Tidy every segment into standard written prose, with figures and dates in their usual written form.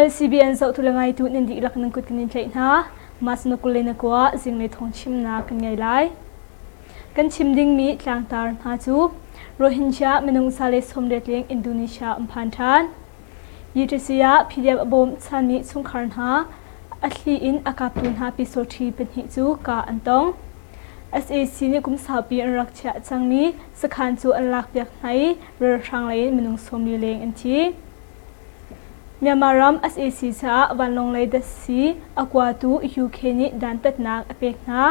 LCBN sau thulangai tu nin di lak nang kut kanin tlai na mas no kulena kwa jingle thong chim na kan ngai lai kan chim ding mi tlang tar na chu Rohingya menung sale somdet leng Indonesia amphan than Yitisia PDF bom chan mi sungkhar na athli in akapun ha pi so thi pen hi chu ka antong SAC ni kum sa pi an rak cha changmi sakhan chu an lak pyak nai rer rang lai menung somli leng an thi Myanmaram SAC sa vanlong lai da si akwa tu UK ni dan tat nak apek na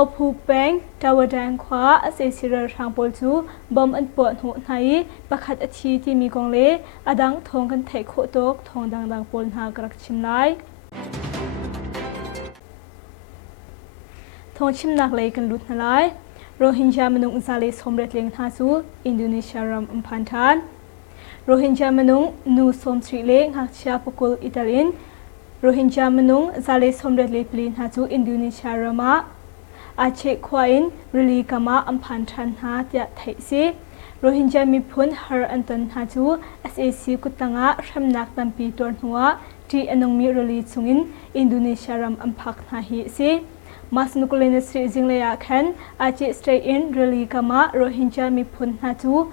Ophu peng tawadang khwa SAC rer rang pol chu bom an po nu nai pakhat athi ti mi kong le adang thong kan thai kho tok thong dang dang pol na krak chim lai thong chim nak lai kan lut na lai Rohingya menung zale somret leng na chu Indonesia ram amphan than Rohingya menung nu som sri le ngak chia pukul italin Rohingya menung zale somret le plin ha chu Indonesia rama ache khwain rili kama amphan than ha tia thai si Rohingya mi phun har anton ha chu SAC kutanga ramnak tampi tor hnuwa ti anong mi rili chungin Indonesia ram amphak na hi si masnukulena sri jingleya khan ache stay in rili kama Rohingya mi phun ha chu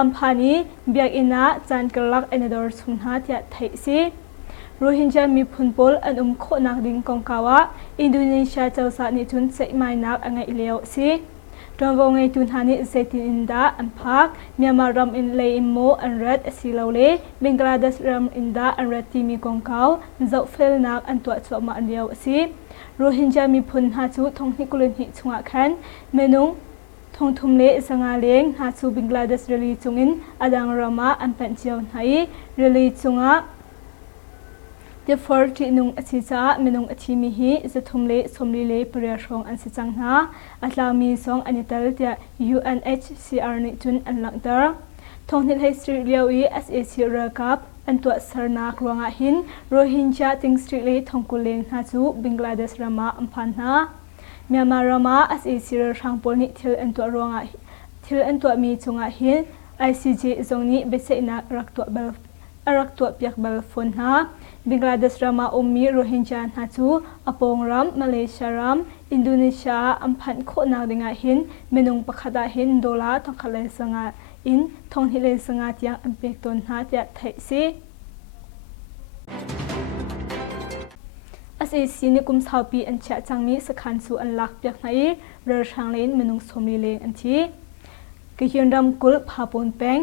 amphani biak ina chankalak enador sumha tia thai si Rohingya mi phunpol anum kho nak ding kongkawa Indonesia chawsa ni chun sei mai nak angai leo si tongwo ngai tun hani zetin inda amphak Myanmar ram in le immo anrat asilole Bangladesh ram inda anrat timi kongkaw zau fel nak antwa choma anleo si Rohingya mi phun ha chu thongni kulen hi chunga khan menung thong thumle sanga leng ha chu Bangladesh reli chungin adang rama anpan chiaw nai reli chunga the 40 nung achicha menung achimi hi zathumle somli le prayer song an sichang na atlami song anital tia UNHCR ni chun anlangtar thongnil history liawi SAC rakap antwa sarnak ronga hin Rohingya tingstri le thongkuleng na chu Bangladesh rama amphan na Myanmar rama SAC rangpol ni thil antwa ronga thil antwa mi chunga hin ICJ zongni beseina rakto piak bal phone ha Bangladesh rama ummi Rohingya na chu apong ram Malaysia ram Indonesia amphan kho na dinga hin menung pakhada hin dola thongkhale sanga in thonghile sanga tiang ampek ton ha tia thai si SAC ni kum saupi an cha changmi sakhan chu an lak pyak nai rer thanglein menung somli leng an thi ki hyundam kul phapon peng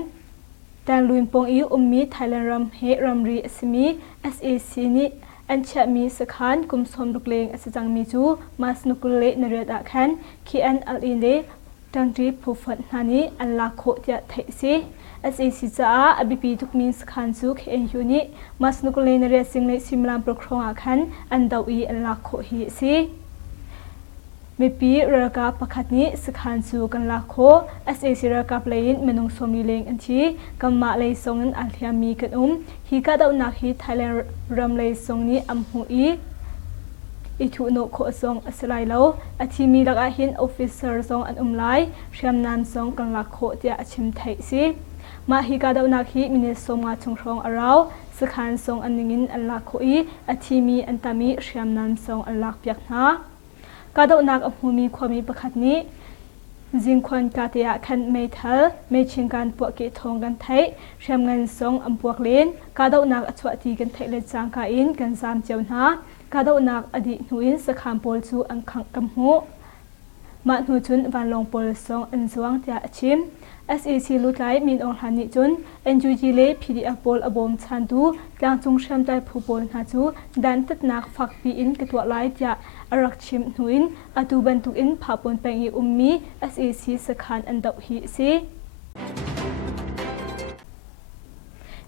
tan luimpong I ummi Thailand ram he ramri asimi SAC ni an cha mi sakhan kum som dukleng asachang mi chu masnukul le nareda khan ki an al in le tangri phufat hani an la kho tia thai si SAC cha ABP tukmin sakhan chu khen huni masnukul le nare single simlam prokhrong khan an dawi an la kho hi si Mepi raka pakhatni sakhan chu kan la kho SAC raka playin menung somli leng anthi kamma lei songan alhiami kan hi ka dau nak hi Thailand ram lei songni amhu I ithu no kho song asalai lo athimi laka hin officer song an umlai shramnan song kan la kho tia achim thai si ma hi ka dau nak hi mine somnga chungrong arau sakhan song aningin an la kho I athimi antami shramnan song an lak pyak na Kadaw nak amhumi khwami pakhatni jingkhwan katia khan meithal mechingkan puake thonggan thai shamngan song ampuak len kadaw nak achwati kan thai le changka in kan sam chewna kadaw nak adi hnuin sakham pol chu ang khang kamhu ma hnu chun vanlong pol song anzuang tia achim SAC lutlai min ong hani chun NUG le PDF pol abom chantu tlang chung sham tai phupol na chu dan tat nak fak pi in katwa lai tia arak chim hnuin atu bantu in phapon pengi ummi SAC sakhan andau hi si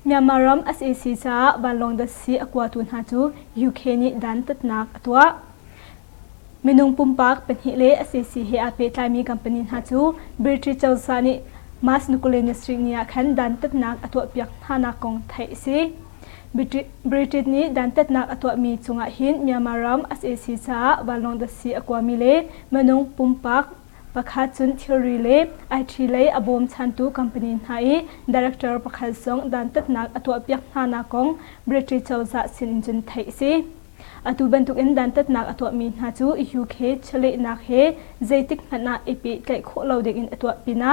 Myanmar ram SAC cha banlong da si akwa tun ha chu UK ni dan tat nak atwa Minung pumpak penhi le SAC he ape tlami company ha chu British chawsani mas nukulene stringnia khan dan tat nak atwa piak hana kong thai si British ni dan tat nak atwa mi chunga hin Myanmar ram SAC cha walong da si akwa mi le menung pumpak ประคัดจุนเทอรีเล่ไอทีเล่อบมชันตูคัมพานีไทยดีเรคเตอร์ประคัดสงดันตัดนักอตัวเปียกนานากงบริติชเจ้าจะสินจุนไทยสิอตุบันทุกอินดันตัดนักอตัวมีนาจูยูเคเฉลยนักเฮเจติกนานาเอปีไก่โคเราเด็กอินอตัวปีนา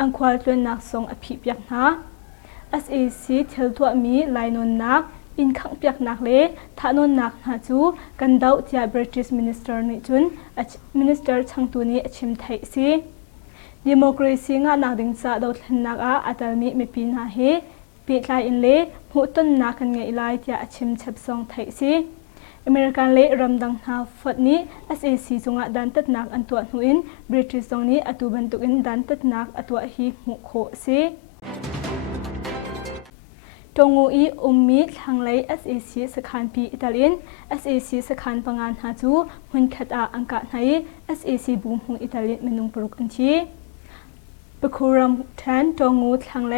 อังควาลตัวนักสงอภิเปียกนา SAC เทลตัวมีลายนนนักอินขังเปียกนักเลท่านนนักนาจูกันดาวที่บริติชมินิสเตอร์นิจุนมินิสเตอร์ช่างตัวนี้ชิมไทยสิดิโมคราซีงานักดิงซาดาวทนักอัตลมีไม่ปีนาเฮปีกลายอินเล่หูต้นนักกันไงไลที่ชิมชับซองไทยสิอเมริกันเล่รำดังหาฟัดนี้ SAC จงดันตัดนักอันตัวหนุอินบริติชตรงนี้อตุบันตุกินดันตัดนักอันตัวฮีหูโคสิตรงอีมีทางไล SAC สถานปีอิตาลีน SAC สถานปังงานหาจูหุ่นขัดอังกาใน SAC บุ้มหงอิตาลีนเมนุงปรุกอันชีปะคูรัมแทนตรงทางไล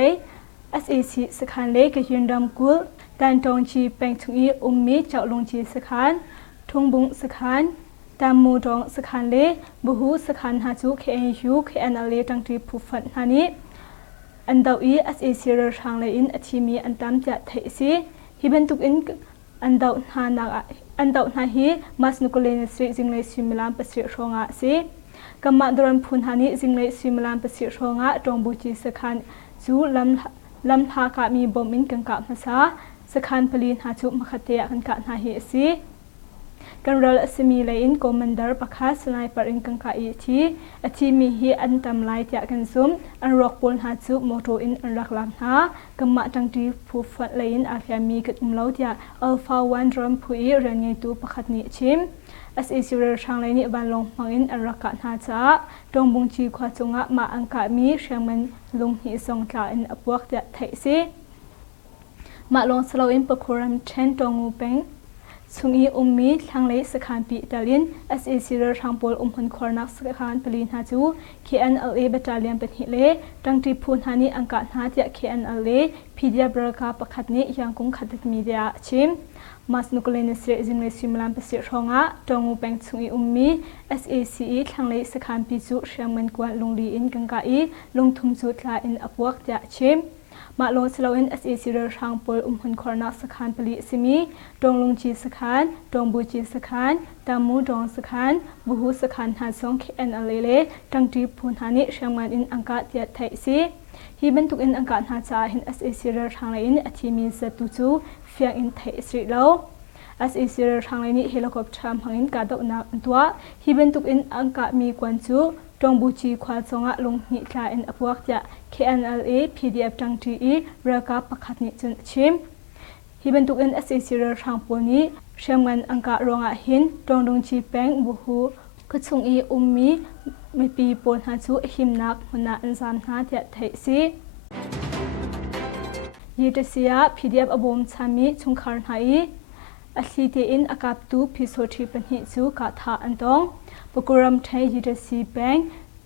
SAC สถานเล่กยืนดำกุลแต่ตรงชีแปลงทุงอีมีเจ้าลงชีสถานทงบุงสถานตามมูดองสถานเล่บุหูสถานหาจู KNU KNL ตั้งที่ผู้ฝันหานี้อันดาวอี SAC เรือทางเลยอินอธิมีอันตามจะไทยสิฮิบันตุกอินอันดาวนาฮีมาสนุกเลนสรีจิงเลยซิมิลานประสิทธิ์รองะสิกำมาดรันพุนฮานีจิงเลยซิมิลานประสิทธิ์รองะตรงบุจิสขันจูลำพากามีบอมินกันกะมาซาสขันพลีนหาจุมคเตียกันกะนาฮีสิกันรัลสมีเลยอินคอมมานเดอร์ประคัสสไนเปอร์อินกันกะอีทีอธิมีฮีอันตำไลเตียกันซุมอันรอกปนหาจุโมโตอินอันรักลังหากำมาจังทีผู้ฟัดเลยอินอาเฟียมีกัดมลาวเตียอัลฟาวันดรัมผู้อีเรียนยัยตูประคัดนิชิม SAC เรือทางเลยนี่บันลงมังอินอันรักกันหาจ้าตรงบุงจีควาจงะมาอังกะมีเชียงมันลงหิสงตาอินอพวกเตียไทยสิมาลงสโลอินปะโครัมเชนตรงงูเป็งสุงอีมีทางเลสถานปีอิตาลีน SAC เรือทางโพลหุ่นคอร์นักสถานปลีนหาจู KNLA บัตรเลียนเป็นฮิเลตั้งที่พูนหานีอังกาหาเตีย KNLA พีเดียบรักาประคัดนี้ยังคงขัดมีเดียชิมมาสนุกเลนเสียจิงเลซิมลันประสิทธิ์รองะตรงงูเป็งสุงอีมี SAC ทางเลสถานปีจูเชียงมันกวนลงลีอินกังกาอีลงทุมจุดลาอินอพวกเตียชิมมาลงสโลอิน SAC เรือทางโพลหุ่นคอร์นักสถานปลีซิมีตรงลงจีสถานตรงบูจีสถานตามมูดองสถานบุหูสถานหาซอง KNLA เลตั้งที่พูนหานิเชียงมันอินอังกาเตียไทยซีฮีบันทุกอินอังกาหาจาหิน SAC เรือทางเลยอินอธิมีเซตุจูเฟียงอินไทยสรีโล SAC เรือทางเลยนี่เฮลิคอปเตอร์หังอินกาดอกนักตัวฮีบันทุกอินอังกามีกวนจูตรงบูจีควาจงะลงหิทลาอินอพวกจะ KNLA PDF ตั้งที่เรือกาประคัดนิจนชิมฮีบันทุกอิน SAC เรือทางปนี้เชียงมันอังการองะหินตรงดงจีแปงบุหูกชุงอีมีไม่ปีปนหาจูหิมนักหัวหน้าอันซามหาเตียไทยซียีเดเซีย PDF อบมชามีชุงคาร์ไฮอัลลีเตอินอากาศตูพิโซทีเป็นหิจูกาธาอันตองปกุรัมไทยยีเดซีแปง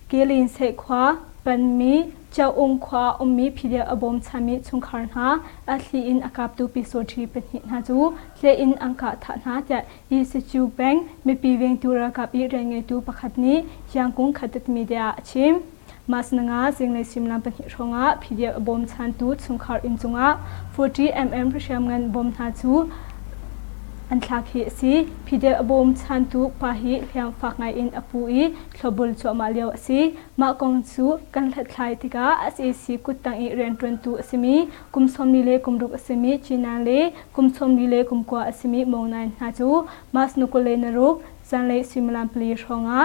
เกลินเซควาเป็นมีเจ้าองความีพิเดียอบมชามิชุงคาร์นาอัลลีอินอากาศตูพิโซทีเป็นหินาจูเลอินอังกาธานาจะยีสิจูแปงไม่ปีเวงตูระกับอีเรงเงตูประคัดนี้ยังคงขัดมีเดียชิมมาสนงาจิงในซิมลัมเป็นหิชงะพิเดียอบมชันตูชุงคาร์อินจุงะ40 mm ประชามเงินบมนาจูอันทักเหสีพิเดอบมชันตุปาหิเลียมฝักไงอินอปูอีขบุลจวมาเลียวสีมากงจูกันหลัดไหลติกา SAC กุตังอีเรียนตรนตุอสมีกุมสมลีเลกุมรุกอสมีจีนาเลกุมสมลีเลกุมกว่าอสมีมองนายนาจูมาสนุกเลนรุกจันเลซิมลัมปลีชงะ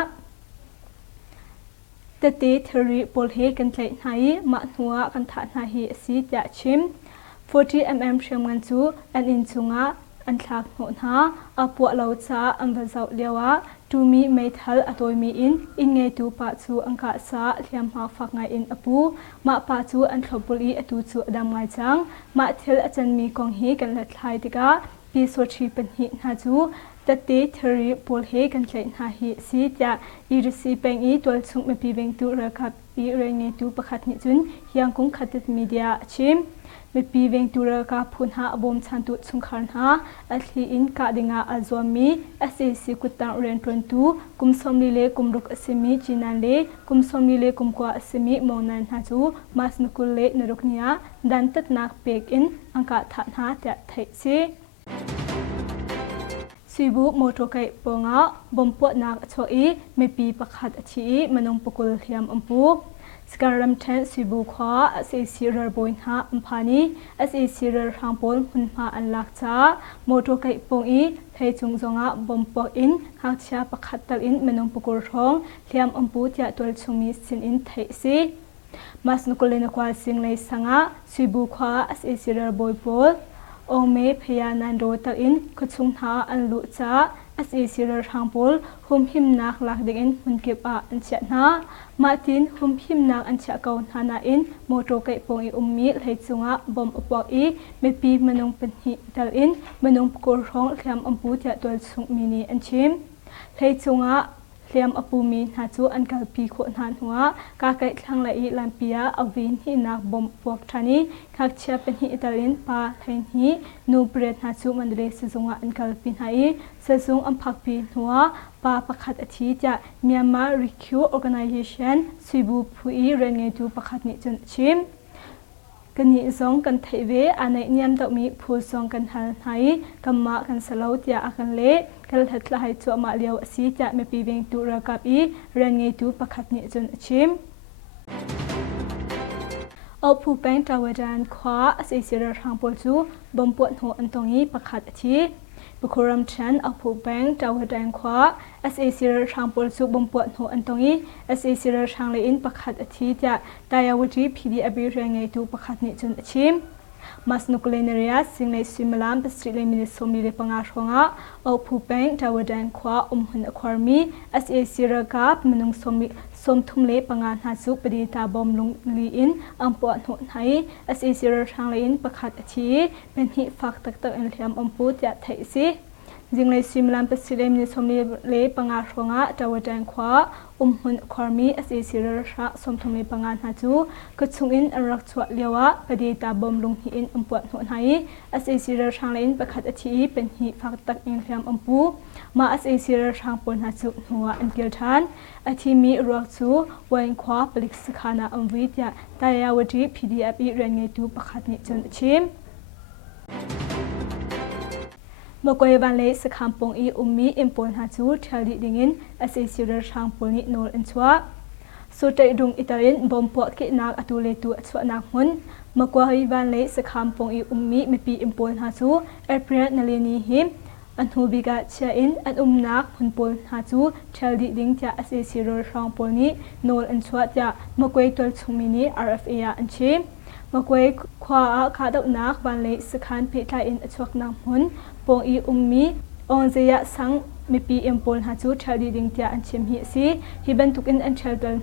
เตติเทอรีโพลเฮกันใจไหนมาหัวกันถานาฮีสีจะชิม40 mm เชียงมันจูอันอินจุงะอันทักโหนาอปวดเราจะอันว่าเจ้าเลียวะตูมีไม่ทัลอตัวมีอินไงตูปะจูอังกาซาเลียมหาฝักไงอินอปูมาปะจูอันขบุลีอตูจูดำไงจังมาเทลอาจารย์มีกองฮีกันละทายติกาปีโซชีเป็นหินาจูตัดตีเทอรีโพลเฮกันใจนาฮีสีจะยีรสีเป็นอีตัวชุงไม่ปีเวงตูระกับ ปีเรงเงตูประคัดนิจุนยังคงขัดติดมีเดียชิมมีปีเวงตูระกาพูนหาอบมชันตุสุงคันหาอัลลีอินกาดิงาอัลซวมี SAC กุตังเรียนทวนตูกุมสมลีเลกุมรุกอสิมีจีนันเลกุมสมลีเลกุมกว่าอสิมีมองนันหาจูมาสนุกุเลนรุกเนียดันตัดนักเปกอินอังกาฐานหาแต่ไทยซีสีบุโมโตไกปงะบอมปวดนักโชอีไม่ปีประคัดชีมนงปกุลเทียมอัมพูสการัมเทนสีบุขวาเอซีเรอร์บอยหาอัมพานีเอซีเรอร์ทางปนหุ่นมาอันลักจ้าโมโตไกปงอีเทจุงจงะบอมปอกอินหากเชียประคัดตัลอินมนงปกุลทองเทียมอัมพูจะตัวชงมีสินอินไทยซีมาสนุกเลนควาสิงเลสังะสีบุขวาเอซีเรอร์บอยปอลโอเมพยานันโดตักอินคุชุงหาอันลุจ้าSAC เรือทางปูลหุมหิมนักหลักเด็กอินหุ่นเก็บอันเชนามาตินหุมหิมนักอันเชกาวนานาอินโมโตไกปงอีมีไหลจุงะบอมอุปอีเมปีมนงเป็นหิตัลอินมนงปกรร้องแคมอัมพูจะตัวสุงมินีอันชิมไหลจุงะเลียมอปูมีหาจูอันกัลปีโคหานหัวกาไกทั้งไหลลัมเปียอวินหินักบอมปวกทานีคักเชียเป็นหิอิตาลินปาไทนหินูเบรดหาจูมันเรสซุงอันกัลปีไฮสซุงอัมพักปีหัวปาประคัดอาทิตย์จะเมียนมารีคิวออร์แกไนเซชันสวีบูพูอีเรนเงจูประคัดนิจนชิมกันนี้สองกันไทยเวอันในเนียมตมีผู้สองกันหันไห้กัมมากันสลาวที่อากันเละกันทัดลายจัวมาเลียวสีจะไม่ปีเวงตูระกับอีเรนเงตูประคัดนิจนชิมเอาผู้แป้งตาวดานคว้าเสียสิระทางปวดจูบอมปวดหัวอันตรงนี้ประคัดอาทิตย์บุคคลฉันเอาผู้แป้งตาวดานคว้าSAC เรือทางปวดจูบอมปวดหัวอันตรงนี้ SAC เรือทางเลอินประคัดอาทิตย์จะตายาวจีพีดีอบิเรงเงตูประคัดนิจนชิมมาสนุกเลนเรียสิงในซิมลามเป็นสตรีเลมินิสมีเลปังอาชงะเอาผู้แป้งตาวดานคว้าหุ่นอความี SAC เรือกับมนุงสมทุ่มเลปังอาหาสุปดีตาบอมลงลีอินอัมปวดหัวไห้ SAC เรือทางเลอินประคัดอาทิตย์เป็นหิฟักตักอันเทียมอัมพูจะไทยซีจิงเลยซิมลามเป็นสิเลมินิสมีเลปังอาชงะตาวดานคว้าหุ่นอความี SAC เรือสมทุ่มเลปังอาหาจูกชุงอินอันรักชวเลียวะปดีตาบอมลงหินอัมปวดหัวไห้ SAC เรือทางเลอินประคัดอาทิตย์เป็นหิฟักตักอันเทียมอัมพูมา SAC เรือทางปนหาจุหัวอันเกียรทานอาทิมีรักจูวันคว้าปลิกสขานาอัมวิทยาตายาวดี PDF เรนเงตูประคัดนิจนชิมเมื่อกวยวันเลสคำปงอีมีอิมพอลหาจูเทลิดิงิน SAC เรือทางปนนิโนลอันชัวสุดใจดุงอิตาลีบอมปวดกินักอตุเลตุชัวนักหุนเมื่อกวยวันเลสคำปงอีมีไม่ปีอิมพอลหาจูเอเปรียนเลนีหิมอันหูบิกาเชียอินอันนักหุนปนหาจูเทลิดิงจะ SAC เรือทางปนนิโนลอันชัวจะเมื่อกวยตัวชงมินี RFA อันชิมเมื่อกวยขวาขาดนักวันเลสคันพิทาอินอชวกนักหุนปงอีมีองเซียสังมีปีอิมพอลหาจูเทลิดิงจะอันชิมฮิซีฮิบันตุกินอันเทลตัล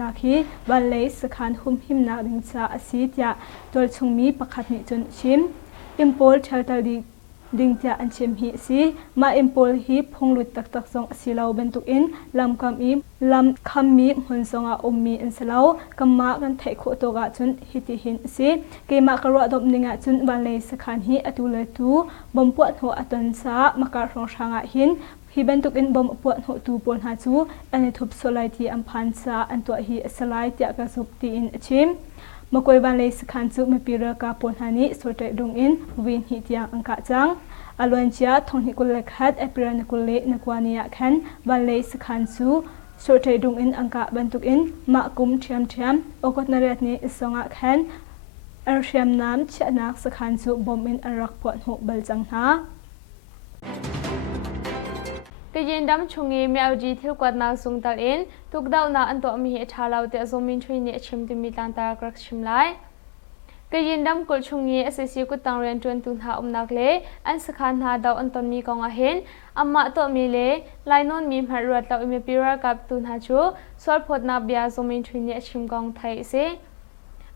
นาคีวันเลสคันหุมหิมนักดิงจะอาศิจะตัวชงมีประคัดนิจนชิมอิมพอลเทลตัลดิงจะอันชิมฮิซีมาอิมพอลฮีพงลุดตักซองสิลาวบันตุกินลำคำมีหุ่นซองอามีอินสลาวกัมมากันไทยโคตกะจุนฮิติหินซีเกมากระดมนิงะจุนวันเลสคันฮีอตุเลตูบอมปวดหัวอัตันซามากรองชางะหินฮิบันตุกินบอมปวดหัวตูปนหาจูอันทุบโซไลตีอัมพันซาอันตัวฮีสไลตีกระสุบตีอินชิมมากวยวันเลสคันจูไม่ปีเรกาปนหานิสุดใจดงอินวินฮิตยังอังกะจังอลวนเชียทงฮิกุลเลขัดเอเปรนกุลเลนกวานียะแคนวันเลสคันจูสุดใจดงอินอังกะบันตุกินมากุมเทียมโอกาสนเรศนี้สงะแคนอาเชียมน้ำเชนักสคันจูบอมอินอันรักปวดหัวเบลจังฮะก็ยินดำชงเงียเอาจีที่กวาดนาสุงตัลอินทุกดาวนาอันตัวมีเหตุชาลาวเตะโซมินช่วยเนี่ยชิมติมีตันตากรักชิมไลก็ยินดำกุลชงเงีย SAC กุตังเรียนจวนตุนหานักเลอันสคันหาดาวอันตอนมีกองอาเห็นอัมมาตัวมีเลไลนอนมีมหารัฐเราอิมพิรากับตุนหาชูสวดพดนาเบียโซมินช่วยเนี่ยชิมกองไทยเส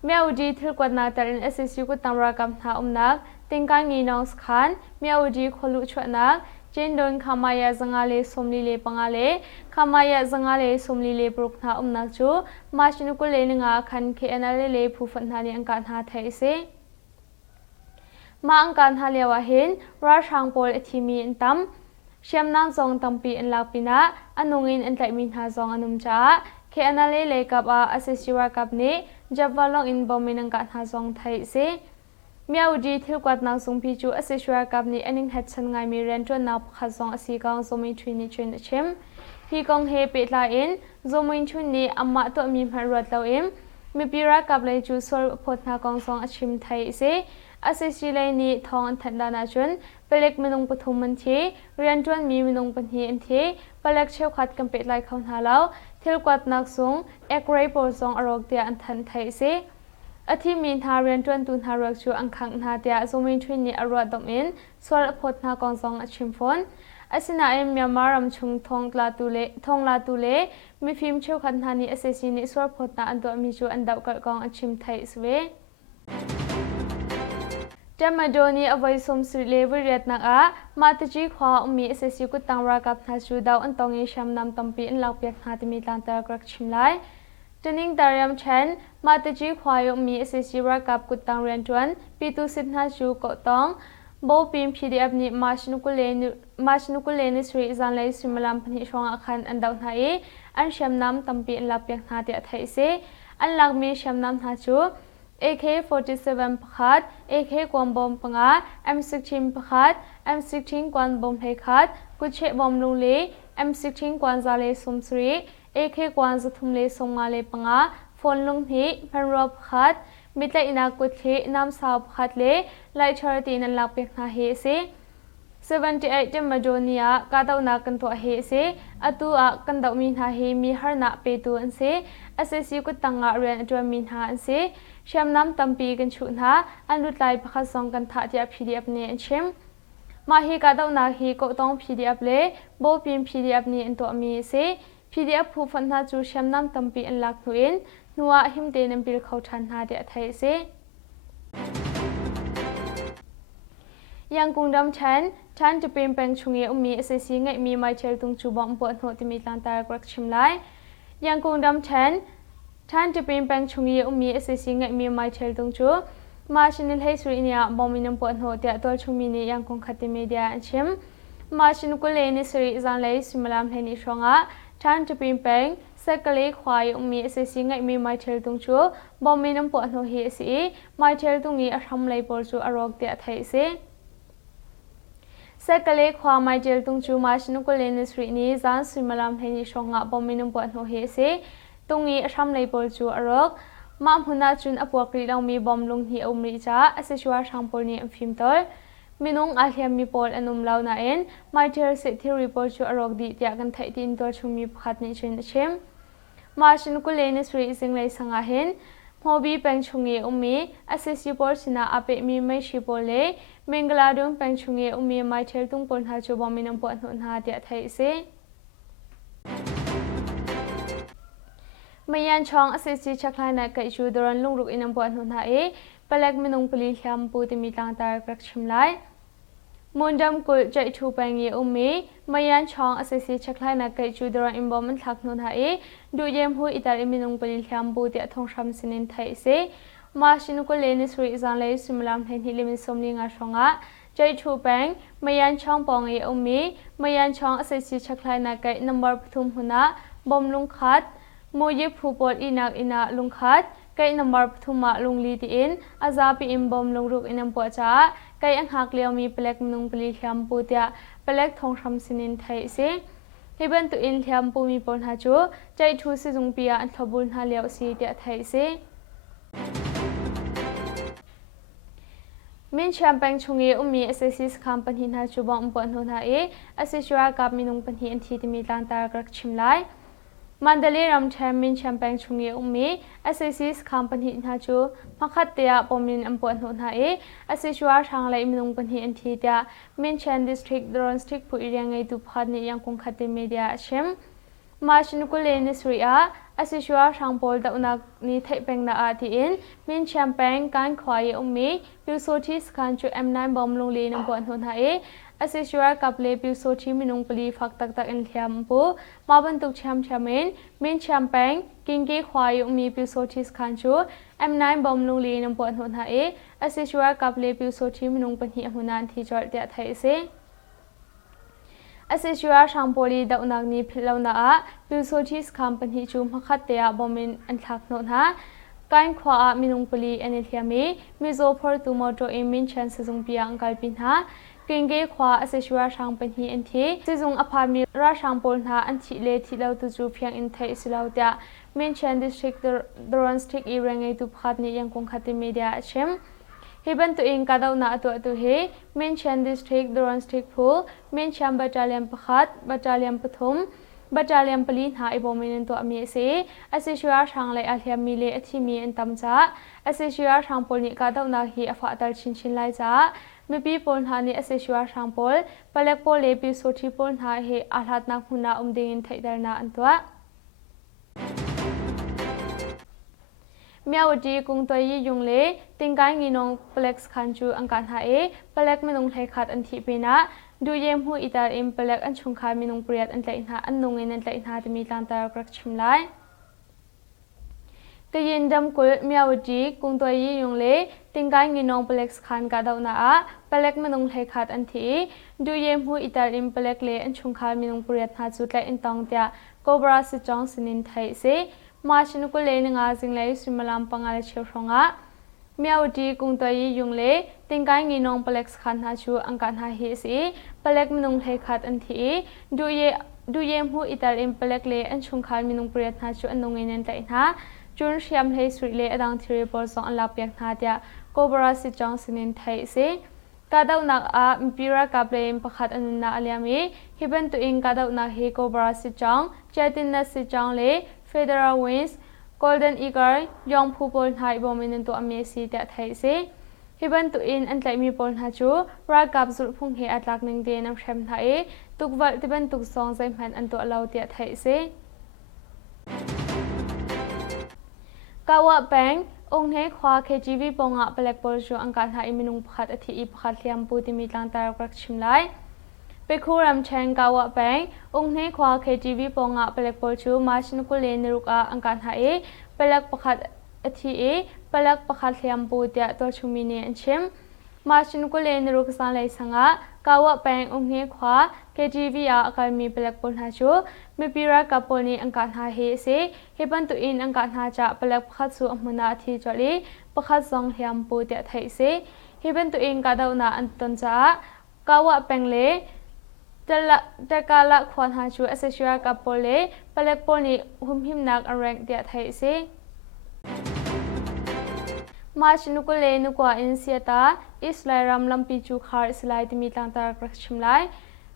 เมียวจีที่กวาดนาตัลอิน SAC กุตังรากับหานักติงกังงีนองสคันเมียวจีขลุชวนัก เจนโดนขมายาจังอาเลสมลีเลปังอาเลขมายาจังอาเลสมลีเลปรุกนานักจูมาชินุกุเลนงาคันเคอนาเลผู้ฟันนานีอังการหาไทยเซมาอังการหาเลียวเห็นราชางโปลทีมีอันตั้มเชื่อมนางจงตั้มปีอันลักปีนะอันนงินอันไตมินหาจงอันนุมจ้าเคอนาเลกับอาเซชิวากับนี้จับวาลงอินบอมินังการหาจงไทยเซเมียวดีที่กวาดนางสงพิจูอาศัยช่วยกับนี้อันนี้หัดฉันไงมีเรียนจนนับขัดสองอาศัยกองสมัยชุนนี้ชุนเชื่อมพี่กองเฮปิดลายอินสมัยชุนนี้อามาตัวมีพันรวดเราเอ็มมีปีรักกับเลยจูสวรพดนากองสองอาชิมไทยเสอาศัยสิเลยนี้ทองทันดานาจุนเปล็กมนุงปฐุมมันทีเรียนจนมีมนุงปัญญอันทีเปล็กเชี่ยวขัดกันปิดลายเขาหาเราที่กวาดนักสงเอกเรย์โปรสองอารมณ์เดียอันทันไทยเสอธิมีนทาเรียนจวนตุนทารักชูอังคังนาเดียสมินทวินีอรวดดอมินสวรพดนากองสองอชิมฟอนอาศินาเอ็มยามารำชุงทองลาตูเลมีฟิล์มเชี่ยวขันธานีอเซซินิสวรพดนาอันตัวมีจูอันดาวกกองอชิมไทยสเวเจมาโดนีอวัยสมสิเลวิเรียตนักมาตจีขวามีอเซซิกุตังรากับนาจูดาวอันตองยิชามนำตัมปีอันลักเปียกนาติมีตันตากรักชิมไลจนิงดารยมเชนมาตจีควายมีเอสซีรักกับกุตังเรียนจวนปีตุสิทธาจูกตองโบปีมพีดีเอฟนี้มาชนุกุเลนิสรีจันเลยสิมลามพันธิชงอาคันอันดาวไทยอันเชมน้ำตัมปีอันลับเปียกนาเดียไทยเซอันลักมีเชมน้ำนาจู AK-47 พัด AK กวนบอมปังM16 พัด M16 กวนบอมเพคัดกุเชบอมลุงเล M16 กวนซาเลสมสรี AK กวนจะทุ่มเลสงมาเลปังฟอนลุงฮีพันรอบพัดมิตรอินากุเทน้ำสาวพัดเลไลชาร์ตีนันลักเปียกนาเฮเซ78 จมาโดนียกาดาวนากันตัวเฮเซอตัวกันดาวมินหาเฮมีฮาร์นาเปตูอันเซอเซซิกุตังอาเรียนจวนมินหาอันเซเชมน้ำตัมปีกันชุนหาอันรุดไลพักสองกันท่าที่พีดีเอฟเนี่ยเชมมาฮีกาดาวนาฮีก็ต้องพีดีเอฟเลโบพิมพีดีเอฟเนี่ยตัวมีเซPDF ผู้ฟันหาจูเชมน้ำตัมปีอันลักนุอินนัวหิมเตนัมบิลเขาทันหาเดียไทยเซยังกุงดำฉันจะเป็นแปลงชุงเยอมีเอเซซีไงมีไมเชลตุงจูบอมปวดหัวที่มีลังตากรักชิมไลยังกุงดำฉันจะเป็นแปลงชุงเยอมีเอเซซีไงมีไมเชลตุงจูมาชินิลให้สุรินียบอมมินปวดหัวเดียตัวชุงมีนี่ยังคงขัดเมเดียอันชิมมาชินุกุเลนิสริจันเลยสิมลามให้นิชงฉันจะเป็นแปลงเซกเลควายมีเอเซซิงไงมีไมเชลตุงจูบอมมีน้ำปวดหัวเฮสีไมเชลตุงนี้ทำเลยปอจูอารอกเดียไทยเซเซกเลควาไมเชลตุงจูมาชนุกุเลนิสรินี้จันสิมลามให้นิชงบอมมีน้ำปวดหัวเฮสีตุงนี้ทำเลยปอจูอารอกมาพุนาจุนอปวกรีเรามีบอมลงที่อุมริจ้าเอเซชัวทางปอนี้ฟิมตอร์มินุงอาเทียมมีปอลอนุมลาวนาเอ็นไมเชลเซที่รีปอจูอารอกดีเดียกันไทยดินตัวชุมีพัดในเชนเชมมาชินกุเลนิสรีสิงเลยสังอาเห็นมอบีแปงชุงเยอุมีอาเซซิปอร์สินาอาเปมีไม่ชิปอเลเมงกลาดุงแปงชุงเยอุมีไมเชลตุงปนหาจูบอมินังปอนหุนหาเดียไทยเซไม่ยันช่องอาเซซิชักลายนักไก่ชูดรันลุงรุกอินังปอนหุนหาเปลักมินุงปลีแคมปูติมีตังตากรักชิมไลมุนดำกุลใจทูแปงเยอุมีมายันช่องอาเซซิชักไลนักไก่จูดรันอินบอมันทักนุนหาดูเยี่ยมหูอิตาลีมินุงปลีแคมปูติทองชำสินินไทยเซมาชินุกุเลนิสริจันเลยสิมลามเทนฮิลิมิสมลิงาชงใจทูแปงมายันช่องปองเยอุมีมายันช่องอาเซซิชักไลนักไก่นัมบาร์ปทุมหุนะบอมลุงคัดโมยิบผู้ปอดอินักอินาลุงคัดไก่นัมบาร์ปทุมมาลุงลีตีอินอาซาปีอิมบอมลุงรุกอินัมปอจ้าไก่อังหักเลียวมีเปล็กมินุงปลีแคมปูติเปล็กทองชำสินินไทยเซฮิบันตุอินแคมปูมีปนหาจูใจทูสิจุงปียอันทบุญหาเลียวสีเดียไทยเซมินแชมเปญชงเออุมีเอสซิสคัมปันหินหาจูบอมปนหุนหาเอเอสซิชัวกับมินุงปันหินทีที่มีลังตากรักชิมไลมันเดลีรัมแชมมินแชมเปญชงเออุมีเอสซิสคัมปันหินหาจูพักขัดเตียปอมินอัมปนหุนหาเอเอสซิชัวทางไลมินุงปันหินทีเตียมินแชนดิสทริกดรอนสทริกผู้เรียงไงตุพัดนี่ยังคงขัดเตมีเดียเชมมาชินุกุเลนิสริอาอาศิชัวทางโพลดาอุนักนี้ไทยเป็นนาอาทิอินมินแชมเปญการควายอุมีพิวโซทิสคันจูเอ็มไนบอมลงลีนังปวนหุนหาเอ Asesura kaple piu sochi minung pali phak tak tak in thiam pu ma ban tuk cham chamin min champang kingge khwai mi piu sochi khanchu M9 bom lung li nam pon hon ha e Asesura kaple piu sochi minung pani amunan thi chor tia thai se Asesura shampoli da unak ni philauna a piu sochi company chu makhat te a bomin an thak non ha kain khwa a minung pali ani thiami mizo phor tu moto imin chan sejung pia angkal pin ha kingge khwa Asesura shampani an thi sejung aphami ra shampol na an thi le thi lau tu chu phiang in thai silau tia min chan district doron stick I rangai tu phat ni yang kong khati media chem Hiban tu in kadau na atu he min chan district doron stick phul min cham battalion pakhat battalion pathum battalion pali na ibomin to ami se Asesura shang lai alhiam mi le athi mi an tam cha Asesura shang pol ni kadau na hi afa tar chin chin lai cha mi pi pol na ni Asesura shang pol palek pol le pi sothi pol na he alhat na khuna umding in thaidar na antwa Miawati kung toyi yung le tingkai nginong Plex khanchu angkan ha e Plek minung thai khat an thi pina du yem hu itar im Plek an chungkha minung priat an tlai na an nungin an tlai na timi tlantar krak chimlai Kayin dam kul miawati kung toyi yung le tingkai nginong Plex khan ka daw na a Plek minung thai khat an thi du yem hu itar im Plek le an chungkha minung priat na chu tlai in tong tia Cobra si chong sinin thai se Machin ko le nga jing lai simalam pangal cheu ronga Miawati kung toyi yung le tingkai nginong Plex khan ha chu angkan ha hi si Plek minung thai khat an thi du yem hu itar im Plek le an chungkha minung priat na chu an nungin an tlai na chun siam le sri le adang thiri por song an lapyak na tia Cobra si chong sinin thai se Kadau nak a impira kaple pakhat anun na aliami hiban tu in kadau nak he Cobra si chong chatin na si chong le Federal Wings Golden Eagle Yong Pupol Hai Bomin to Amesi ta thai se hiban tu in an tlai mi pol ha chu ra kap zur phung he atlak ning de nam shem thai tukwal tiban tuk song zai man an to alau tia thai se Kawa Bank Ong he khwa KGV ponga Blackpool chu angkan ha iminung pakhat athi I pakhat hliam pu timi tlantar krak chimlai Pekhuram cheng kawa bank ong he khwa KGV ponga Blackpool chu machin ko le niruka angkan ha e palak pakhat athi e palak pakhat hliam pu tia to chumi ne anchem machin ko le niruk san lai sanga kawa bank ong he khwa KGV a academy Blackpool ha chu mipira kaponi angkan ha he se heban tu in angkan ha cha palak pakhat su amuna athi choli pakhat song hliam pu tia thai se heban tu in kadau na anton cha kawa pengle Takala khwan ha chu Asesura kapole palek poni humhim nak arrank dia thai se March nukule nukwa in siata islai ram lampi chu khar islai timi tlantar krak chimlai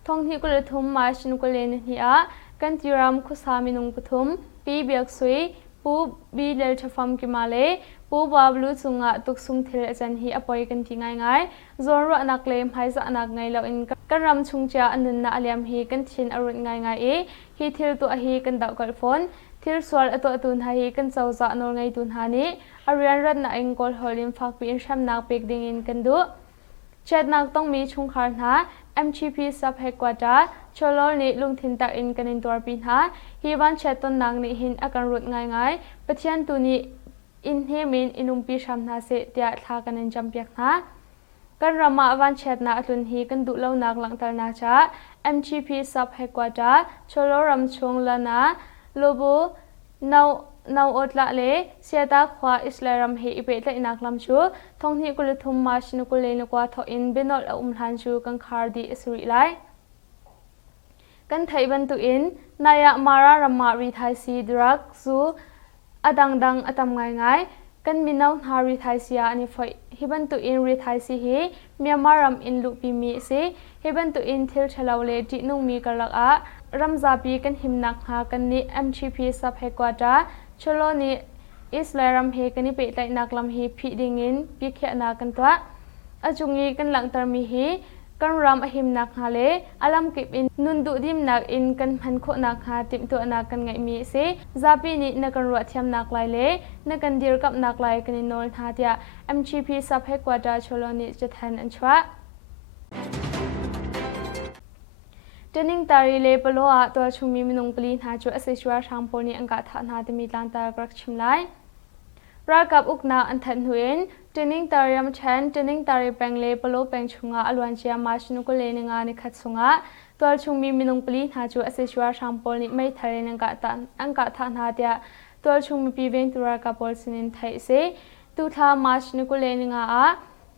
thonghi kul thum March nukule ni a kan tiram khusa minung puthum pi biak sui pu bi lel thafam ki male pu bablu chunga tuksung thil achan hi apoi kan ti ngai ngai zorro anak lem haisa anak ngai lo in karam chungcha anun na aliam hi kan thin arut ngai ngai e hi thil tu a hi kan dau kal phone thil swal ato atun ha hi kan chawza nor ngai tun ha ni arian rat na engkol holim fak pi sham nak pek ding in kan du chat nak tong mi chung khar na MGP sub headquarter cholol ni lungthin tak in kanin tor pin ha hi ban chat ton nang ni hin akan rut ngai ngai pathian tu ni in he min inum pi sham na se tia tha kanin champyak na kan rama awan chat na atun hi kan du lo nak lang tar na cha MGP sub headquarter cholol ram chung lana lobo now otla le siata khwa islaram he ipe tla inak lam chu thonghi kuluthum ma shinu kule ni kwa tho in benol umhan chu kan khar di asuri lai kan thaiban tu in naya mara rama ri thai si drug zu adang dang atam ngai ngai kan minau hari thai sia ani foi hiban tu in ri thai si hi Myanmaram in lupi mi se hiban tu in thil thalaw le ti nung mi kalak a ramzapi kan himnak ha kan ni MGP sub headquarter cholo ni islairam he kan ni pe tai naklam hi phi dingin pi khe na kan twa achungi kan langtar mi hi kan ram ahim nak ha le alam kip in nundu dim nak in kan phan kho nak ha tim to na kan ngai mi se zapi ni na kan ro thiam nak lai le na kan dir kap nak lai kan ni nol tha tia MGP sub headquarter cholo ni chathan an chwa Tening tari le paloa to chumi minung pali na chu aseswa shamponi angka tha na te mi tlang tar krak chimlai rakap ukna anthan huin tening tariam chan tening tari peng le palo peng chunga alwan chia ma shinu ko le nga ni khat sunga to chumi minung pali na chu aseswa shamponi mai thare angka tha na tia to chumi pi veng tura ka pol sinin thai se tu tha ma shinu ko le nga a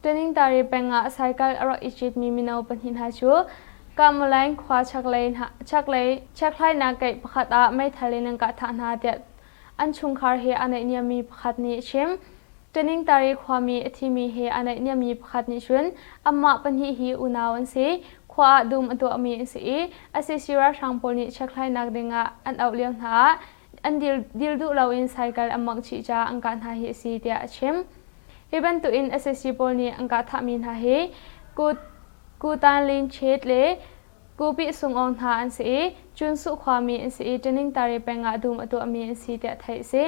tening tari penga cycle aro ichit mi minau panhin ha chu Kamalain khwa chaklai na kai pakhata mai thalin ka tha na te an chung khar he anai niami pakhat ni chim tening tari khwami athimi he anai niami pakhat ni chun amma panhi hi unawan se khwa dum atu ami se ase sira shangponi chaklai nak denga an outliam ha an dil du law in cycle amang chi cha angka na hi si te achim even to in sse polni angka tha min ha he Kutan lin chet le kupi sung on tha an se chun su khwami an se tening tari penga dum atu ami an si te thai se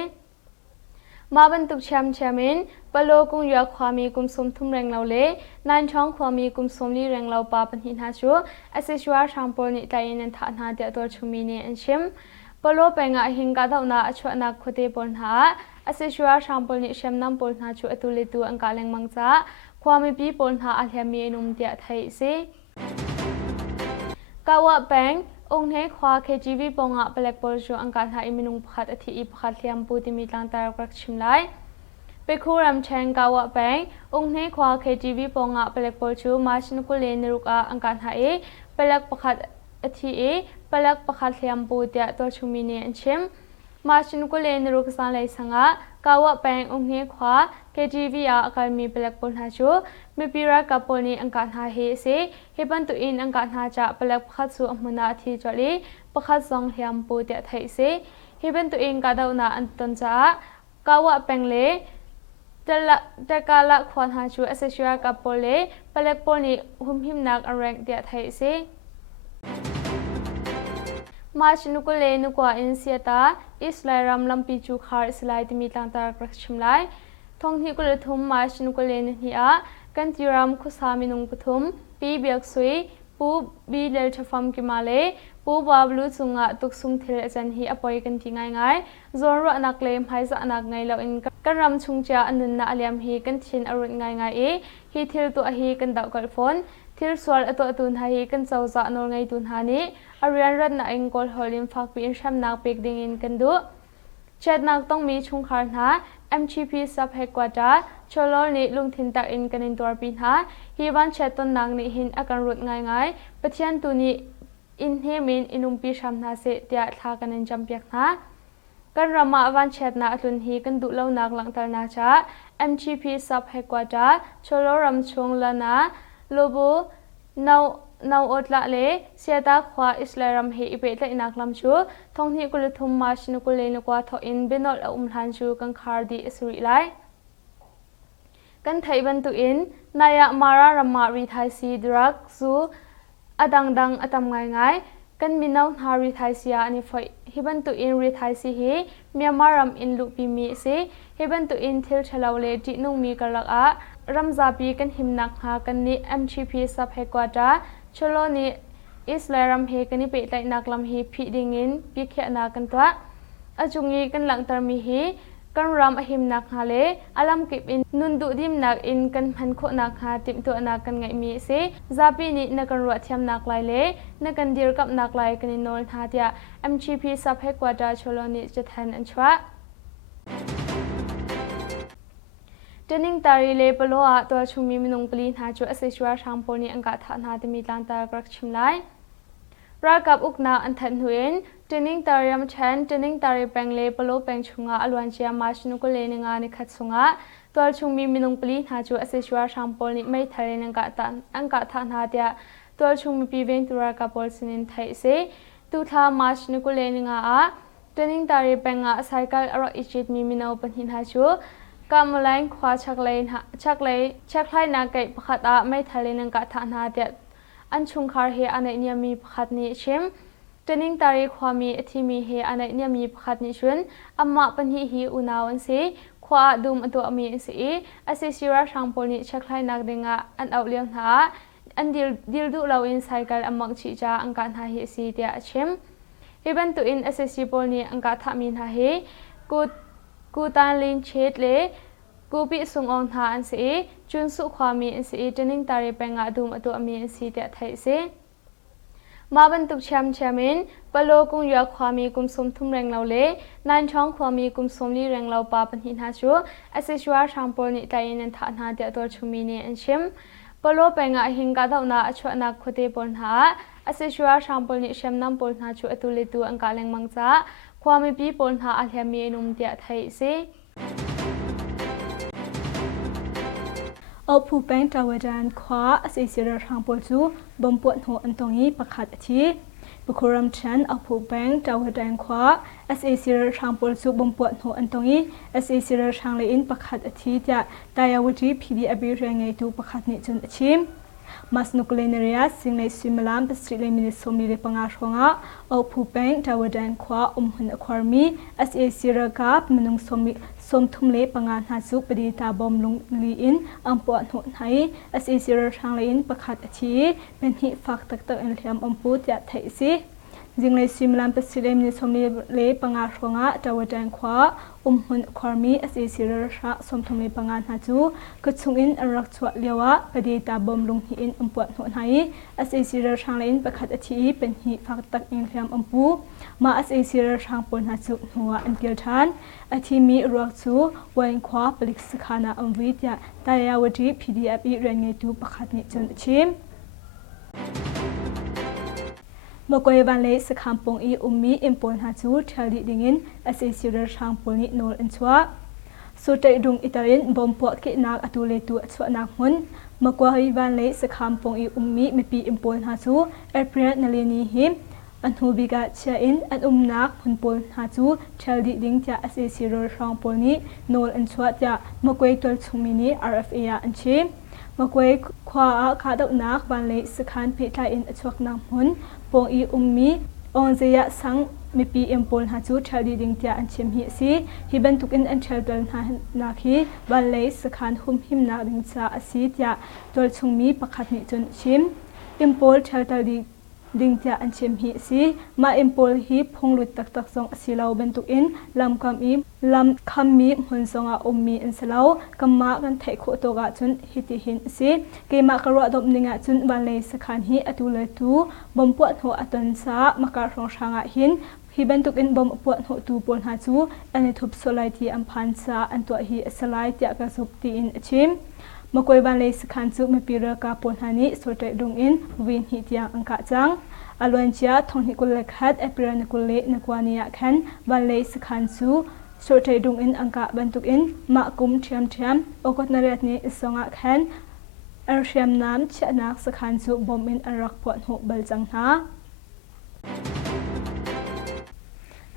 ma ban tuk cham chamin palo kung ya khwami kum som thum reng law le nan chong khwami kum som li reng law pa pan hin ha chu aseswa shampol ni tai in tha na te to chumi ne an chim palo penga hinga dauna achwa na khote pon ha aseswa shampol ni shamnam pol na chu atu le tu angka leng mangcha khwami pi pon ha alhami enum tia thai se kawa bank ong he khwa KGV ponga black pol chu angka ha iminung pakhat athi I pakhat hliam pu ti mi tlang tar krak chimlai pekhuram cheng kawa bank ong he khwa KGV ponga black pol chu mashin ko le niruka angka ha e palak pakhat athi e palak pakhat hliam pu tia to chumi ne anchim mashin ko le niruk san lai sanga kawa bank ong he khwa KGV a academy black pol ha chu mipira kaponi angka ha he se heban to in angka ha cha palak pakhat su amuna thi chali pakhat song hliam pu te thai se heban to in ka dauna anton cha kawa pengle takala khwan ha chu asesya kapole palak poni humhim nak arrank te thai se Machinukule nukwa in siata islai ram lampi chu khar islai timi tlang tar krakchimlai thong hi kule thum machinukule ni a kan tiram khusami nung puthum pi biak sui pu bi lel thafam ki male pu bablu chunga tuksum thil achan hi apoi kan ti ngai ngai zorro anak lem haisa anak ngai lo in karam chungcha anun na aliam hi kan thin arut ngai ngai e hi thil tu a hi kan dau kal phone thil swal atun hi kan chawza nor ngai tun hani arian rat na engkol holim fak pi sham nak pek ding in kan du chat nak tong mi chung khar na MGP sub headquarter cholol ni lungthin tak in kanin tor pin ha hi ban chaton nang ni hin akan rut ngai ngai pathian tu ni in he min inum pi sham na se tia tha kanin champyak na kan rama van chat na atlun hi kan du lo nak lang tar na cha MGP sub headquarter cholol ram chung lana lobo now otla le siata khwa islaram he ipe tla inaklam chu thonghi kul thum ma shinu kul le kwa tho in benol han chu kan khar di asuri lai kan thaiban tu in naya mara rama ri thai si drug zu adang atam ngai ngai kan minau hari thai sia ani foi hiban tu in ri thai si hi myamaram in lu pi mi se hiban tu in thil thalaw le ti nung mi kalak a ramzapi kan himnak ha kan ni MGP sub headquarter cholo ni islairam he kan ni pe tai naklam hi phi dingin pi khe na kan twa achungi kan lang tar mi hi kan ram ahim nak ha le alam kip in nun du dim nak in kan phan kho nak ha tim to na kan ngai mi se zapi ni na kan ro thiam nak lai le na kan dir kap nak lai kan ni nol tha tia MGP sub headquarter cholo ni chathan an chwa Tening tari le paloa to chumi minung pali na chu aseswa shamponi angka tha na timi tlang tar krak chimlai rakap ukna anthan huin tening tariam chan tening tari peng le palo peng chunga alwan chia ma shinu ko le nga ni khat sunga to chumi minung pali na chu aseswa shamponi mai thare angka tha na tia to chumi pi veng tura ka pol sinin thai se tu tha ma shinu ko le nga a tening tari penga cycle aro ichit mi minau panhin ha chu Kamalain khwa chaklai na kai pakhata mai thalin angka tha na te an chung khar he anai niami pakhat ni chim tening tari khwami athimi he anai niami pakhat ni chun amma panhi hi unawan se khwa dum atu ami se ase sira shangpol ni chaklai nak denga an outliam ha อันดิลดูเราอินไซเคิลอัมมังชีจ้าอังการหาเหสีเดียชิมฮิบันตุอิน SSC ปอลนี้อังการทามินหาเหกูตานลินเชดเลกูปิสุงองทาอันสีจุนสุความมีอันสีจนิงตารีเปงอาดุมอตัวมีอันสีเดียไทยสีมาบรรทุกแชมป์ปโลกุงยาความมีกุมสมทุ่มแรงเราเล่นันช่องความมีกุมสมลีแรงเราปาปันหินหาชัวอาศัยชัวช่างปนนิตายินฐานหาเดียตัวชุมีเนอันชิมปโลเปงอาหิงกาดาวนาชวนักโคเตปนหาอาศัยชัวช่างปนนิเชมน้ำปนหาชัวตุเลตัวอังกาแรงมังจ้าความมีปีปนหาอัลเฮมีนุมเดียไทยสิเอาผู้แป้งตาวดานคว้าเสียเสียทางปวดจูบมปวดหัวอันตรงนี้ประคัดทีบุคคลรำชันเอาผู้แป้งตาวดานคว้าเสียเสียทางปวดจูบมปวดหัวอันตรงนี้เสียเสียทางเลนประคัดทีจะตายาวจีพีดีอบิเรงไงตูประคัดนิจนชิมมาสนุกเลนเรียสิ่งในซิมลามเป็นสตรีเลมินิสมลีเลปังอาชงะเอาผู้แป้งตาวดานคว้าหุ่นอความีเสียเสียกับมนุงสมทุมเลปังอาหาสุปดีตาบอมลงลีอินอัมปวดหัวไหนเสียเสียทางเลนประคัดทีเป็นหิฟักตักอันเทียมอัมพูดจะไทยสิจิงเลยซิมลามเป็นสิเลมนิสมเลปังอาชงะตาวดันขวาหุ่นความีเสียเสียระสมทุมเลปังอาหาจูกุศลอินรักชวเลียวะปดีตาบอมลงหินอัมปวดหัวไหนเสียเสียทางเลนประคัดทีเป็นหิฟักตักอันเทียมอัมพูมาเสียเสียทางปนหาจูหัวอันเกียรทานที่มีรักจูวันขวาปลิกสขานาอัมวิทยาตายาวดีพีดีเอฟเรียนไงตูประคัดนิจนชิมเมื่อก่อนวันเล่สคำปงอีมีอิมพอลหาจูเทลดิดิงินเสียเสียทางปนนิโนลอันชัวสุดท้ายดุงอิตาลีนบอมปวดกินักอตุเลตัวชัวนักหุ่นเมื่อก่อนวันเล่สคำปงอีมีไม่ปีอิมพอลหาจูเอเปรียนเลนีหิมอันหูบิกาเชอินอันนักหุ่นปนหาจูเทลดิดิงจะเสียเสียทางปนนิโนลอันชัวจะเมื่อก่อนตัวชุมินี RFA อันชิมเมื่อก่อนขวาขาดนักวันเล่สคันเพทาอินชัวนักหุ่นปงอีมีองเซียสังมีปีเอ็มพอลหาจูเทลดิดิงจะอันเชมฮิซีฮิบันทุกินอันเทลดอลนาคีบัลเลสคันหุมหิมนาดิงจะอาศิจะตัวชงมีประคัดนิจนชิมเอ็มพอลเทลดิงจะอันเชมฮิซีมาเอ็มพอลฮิพงลุดตักซองสิลาวบันทุกินลำคำมีหุ่นซองอามีอันสลาวกำมากันไทยโคโตกะจนฮิติหินซีเกมากระดมนิงะจนบันเลสคันฮิอตุเลตูบอมปวดหัวอัตันซามากรองช่างหินฮิบันทุกินบอมปวดหัวตูปนหาจูอันนี้ทุบสลายที่อัมพันซาอันตัวฮิสลายที่กระสุบตีอินชิมเมื่อก่อนบันเลสคันจูมีปีเรกาปนหานิสุดใจดงอินวินฮิตยังอังกะจังอลวนเชียทงฮิกุลเลขัดเอเปรนกุลเลนกวานียะขันบันเลสคันจูสุดใจดงอินอังกะบันทุกินมากุมเทียมโอกตนเรียดนี้สงะขันอาเชียมน้ำเชนักสคันจูบอมอินอันรักปวดหัวเบลจังนา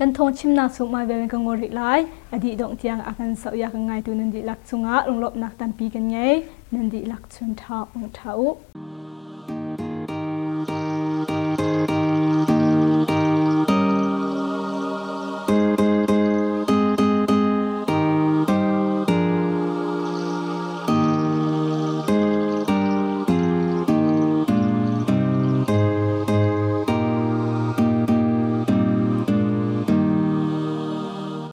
กันทงชิมนักสุมาเวลกังวริไลอดีตดงเทียงอาการสาวยากันไงตัวนันดีลักสุงะลงลบนักตันปีกันไงนันดีลักชุนท้าองเท้า